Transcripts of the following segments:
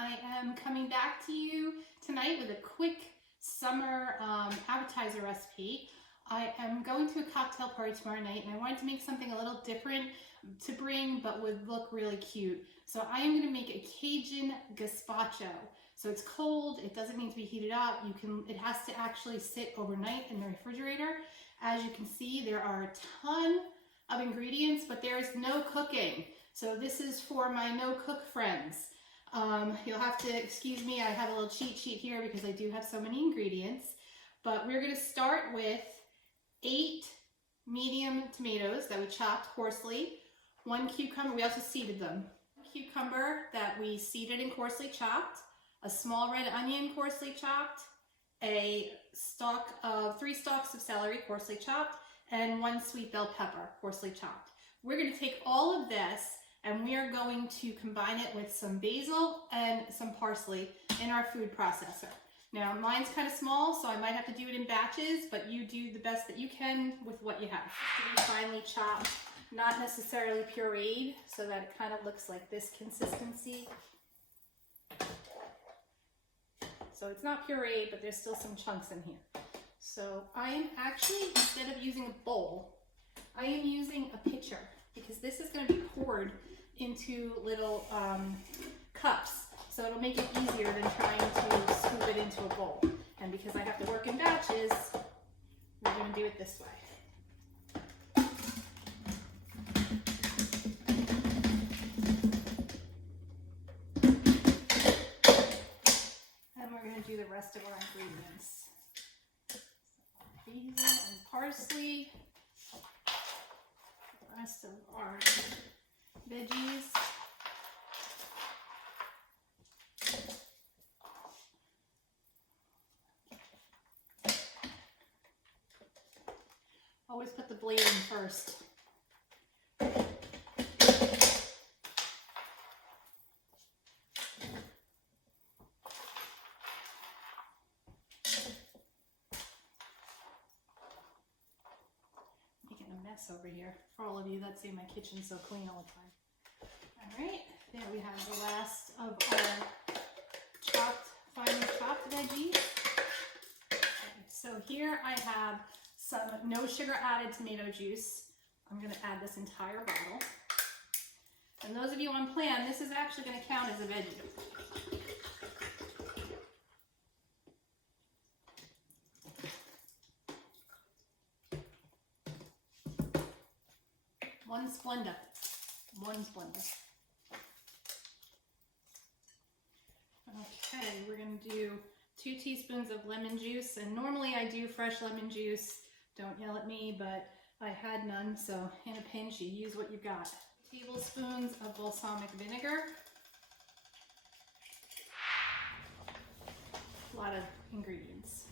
I am coming back to you tonight with a quick summer appetizer recipe. I am going to a cocktail party tomorrow night and I wanted to make something a little different to bring but would look really cute. So I am going to make a Cajun Gazpacho. So it's cold, it doesn't need to be heated up. It has to actually sit overnight in the refrigerator. As you can see, there are a ton of ingredients, but there is no cooking. So this is for my no-cook friends. You'll have to excuse me, I have a little cheat sheet here because I do have so many ingredients. But we're going to start with 8 medium tomatoes that we chopped coarsely, 1 cucumber, we also seeded them, 1 cucumber that we seeded and coarsely chopped, a small red onion coarsely chopped, 3 stalks of celery coarsely chopped, and 1 sweet bell pepper coarsely chopped. We're going to take all of this and we are going to combine it with some basil and some parsley in our food processor. Now mine's kind of small, so I might have to do it in batches, but you do the best that you can with what you have. To be finely chopped, not necessarily pureed, so that it kind of looks like this consistency. So it's not pureed, but there's still some chunks in here. So I am actually, instead of using a bowl, I am using a pitcher because this is going to be poured into little cups. So it'll make it easier than trying to scoop it into a bowl. And because I have to work in batches, we're going to do it this way. And we're going to do the rest of our ingredients. Basil and parsley. The rest of our veggies. Always put the blade in first. Making a mess over here for all of you that say my kitchen's so clean all the time. All right, there we have the last of our finely chopped veggies. Okay, so here I have some no sugar added tomato juice. I'm going to add this entire bottle. And those of you on plan, this is actually going to count as a veggie. One Splenda. Okay, we're going to do 2 teaspoons of lemon juice, and normally I do fresh lemon juice. Don't yell at me, but I had none, so in a pinch, you use what you've got. Tablespoons of balsamic vinegar. A lot of ingredients.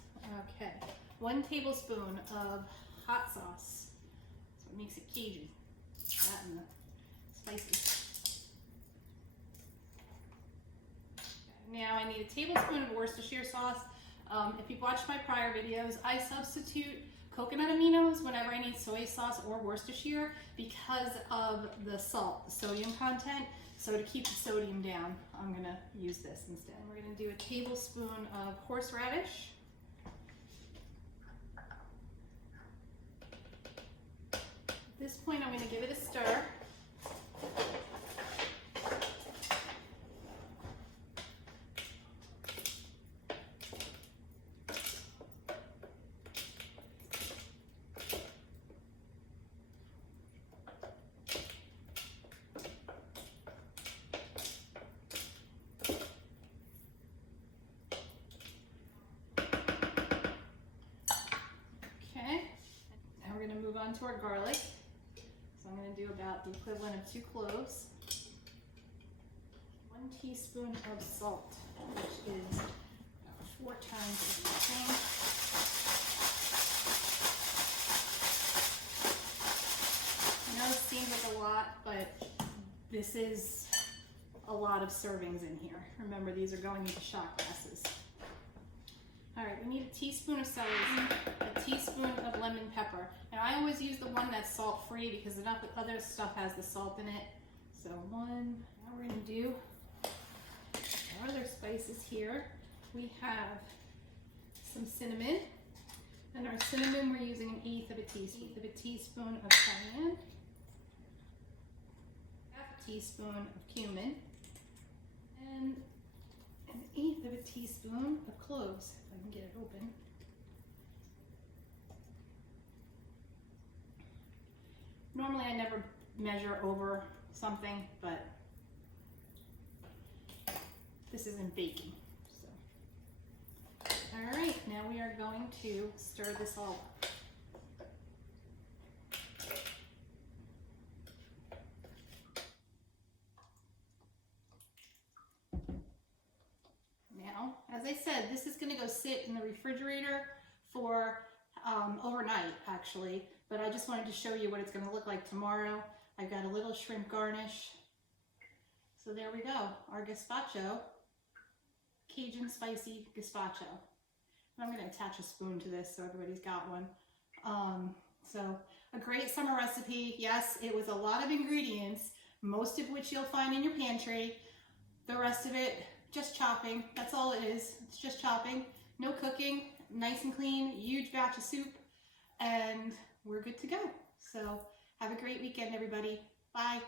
Okay, 1 tablespoon of hot sauce. So it makes it Cajun. That and the spicy. Okay, now I need a tablespoon of Worcestershire sauce. If you've watched my prior videos, I substitute coconut aminos whenever I need soy sauce or Worcestershire because of the salt, the sodium content. So to keep the sodium down, I'm going to use this instead. We're going to do a tablespoon of horseradish. At this point, I'm going to give it a stir. Move on to our garlic. So I'm going to do about the equivalent of 2 cloves. 1 teaspoon of salt, which is about 4 times as much. I know it seems like a lot, but this is a lot of servings in here. Remember, these are going into shot glasses. All right, we need a teaspoon of celery, a teaspoon of lemon pepper. Now I always use the one that's salt-free because enough other stuff has the salt in it. So 1, now we're gonna do our other spices here. We have some cinnamon, and our cinnamon we're using 1/8 of a teaspoon of cayenne, 1/2 teaspoon of cumin, and 1/8 of a teaspoon of cloves, if I can get it open. Normally I never measure over something, but this isn't baking. So, all right, now we are going to stir this all up. Now, as I said, this is going to go sit in the refrigerator for overnight, actually, but I just wanted to show you what it's going to look like tomorrow. I've got a little shrimp garnish. So there we go, our gazpacho, Cajun spicy gazpacho. I'm going to attach a spoon to this so everybody's got one. So a great summer recipe. Yes, it was a lot of ingredients, most of which you'll find in your pantry. The rest of it, just chopping. That's all it is. It's just chopping. No cooking. Nice and clean. Huge batch of soup. And we're good to go. So have a great weekend, everybody. Bye.